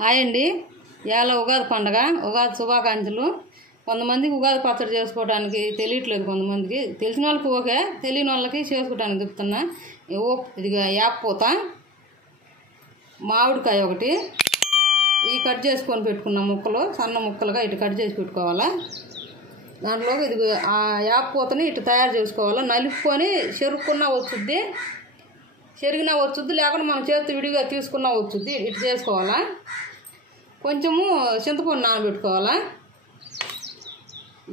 Hi అండి. ఇవాళ ఉగాది పండగ, ఉగాది శుభాకాంక్షలు. కొంతమందికి ఉగాది పచ్చడి చేసుకోవడానికి తెలియట్లేదు, కొంతమందికి తెలిసిన వాళ్ళకి ఓకే, తెలియని వాళ్ళకి చేసుకోవడానికి చెప్తున్నా. ఇదిగా యాపపూత, మామిడికాయ ఒకటి, ఈ కట్ చేసుకొని పెట్టుకున్న ముక్కలు సన్న ముక్కలుగా ఇటు కట్ చేసి పెట్టుకోవాలా. దాంట్లో ఇది ఆ యాపపూతని ఇటు తయారు చేసుకోవాలా. నలుపుకొని చెరుక్కున్నా వచ్చుద్ది, చెరిగినా వచ్చుద్ది, లేకుండా మనం చేతి విడిగా తీసుకున్నా వచ్చుద్ది. ఇటు చేసుకోవాలా. కొంచెము చింతపండు నానబెట్టుకోవాలా.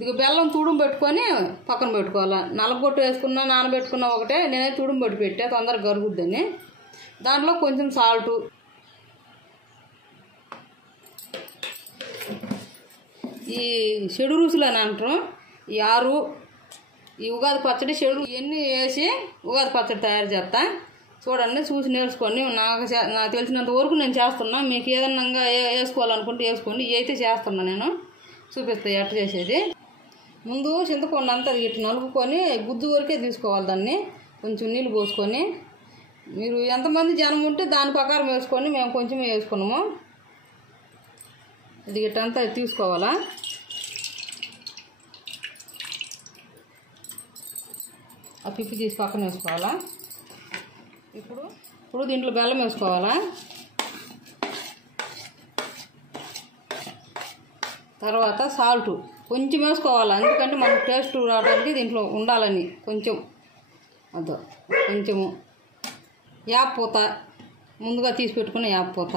ఇది బెల్లం తుడుము పెట్టుకొని పక్కన పెట్టుకోవాలా. నలగొట్టు వేసుకున్నా నానబెట్టుకున్నా ఒకటే, నేనైతే తుడుము పెట్టి పెట్టా తొందరగా గరుగుద్దని. దాంట్లో కొంచెం సాల్టు, ఈ చెడు రుసులు అని అంటారు, ఈ ఆరు, ఈ ఉగాది పచ్చడి చెడు ఇవన్నీ వేసి ఉగాది పచ్చడి తయారు చేస్తా. చూడండి, చూసి నేర్చుకోండి. నాకు తెలిసినంత వరకు నేను చేస్తున్నా. మీకు ఏదన్నా వేసుకోవాలనుకుంటే వేసుకోండి. ఇవి అయితే చేస్తున్నా, నేను చూపిస్తాను ఎట్ట చేసేది. ముందు చింతపండు అంతా ఇట్లా నలుపుకొని గుజ్జు వరకే తీసుకోవాలి. దాన్ని కొంచెం నీళ్ళు పోసుకొని, మీరు ఎంతమంది జనం ఉంటే దాని ప్రకారం వేసుకొని, మేము కొంచెమే వేసుకున్నాము. ఇది ఇట్టంతా తీసుకోవాలా. ఆ పిప్పి తీసి పక్కన వేసుకోవాలా. ఇప్పుడు దీంట్లో బెల్లం వేసుకోవాలా. తర్వాత సాల్టు కొంచెం వేసుకోవాలా, ఎందుకంటే మనకు టేస్ట్ రావడానికి దీంట్లో ఉండాలని కొంచెం. అదో కొంచెము యాపపూత, ముందుగా తీసి పెట్టుకున్న యాపపూత,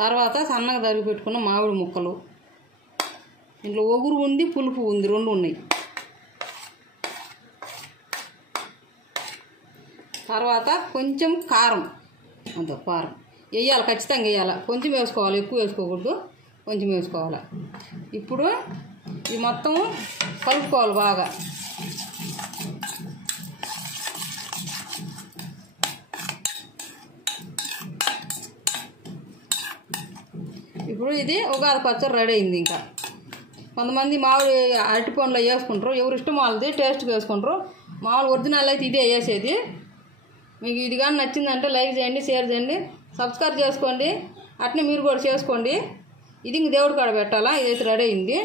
తర్వాత సన్నగా తరిగి పెట్టుకున్న మామిడి ముక్కలు. దీంట్లో ఒగురు ఉంది, పులుపు ఉంది, రెండు ఉన్నాయి. తర్వాత కొంచెం కారం, అదో కారం వేయాలి, ఖచ్చితంగా వేయాలి. కొంచెం వేసుకోవాలి, ఎక్కువ వేసుకోకూడదు, కొంచెం వేసుకోవాలి. ఇప్పుడు ఇది మొత్తం కలుపుకోవాలి బాగా. ఇప్పుడు ఇది ఉగాది పచ్చడి రెడీ అయింది. ఇంకా కొంతమంది మామిడి అరటిపండులో వేసుకుంటారు, ఎవరు ఇష్టం వాళ్ళది టేస్ట్గా వేసుకుంటారు. మామూలు ఒరిజినల్ అయితే ఇదే వేసేది. మీకు ఇది కానీ నచ్చిందంటే లైక్ చేయండి, షేర్ చేయండి, సబ్స్క్రైబ్ చేసుకోండి. అట్నే మీరు కూడా చేసుకోండి. ఇది ఇంక దేవుడి కాడ పెట్టాలా. ఇదైతే రెడీ అయింది.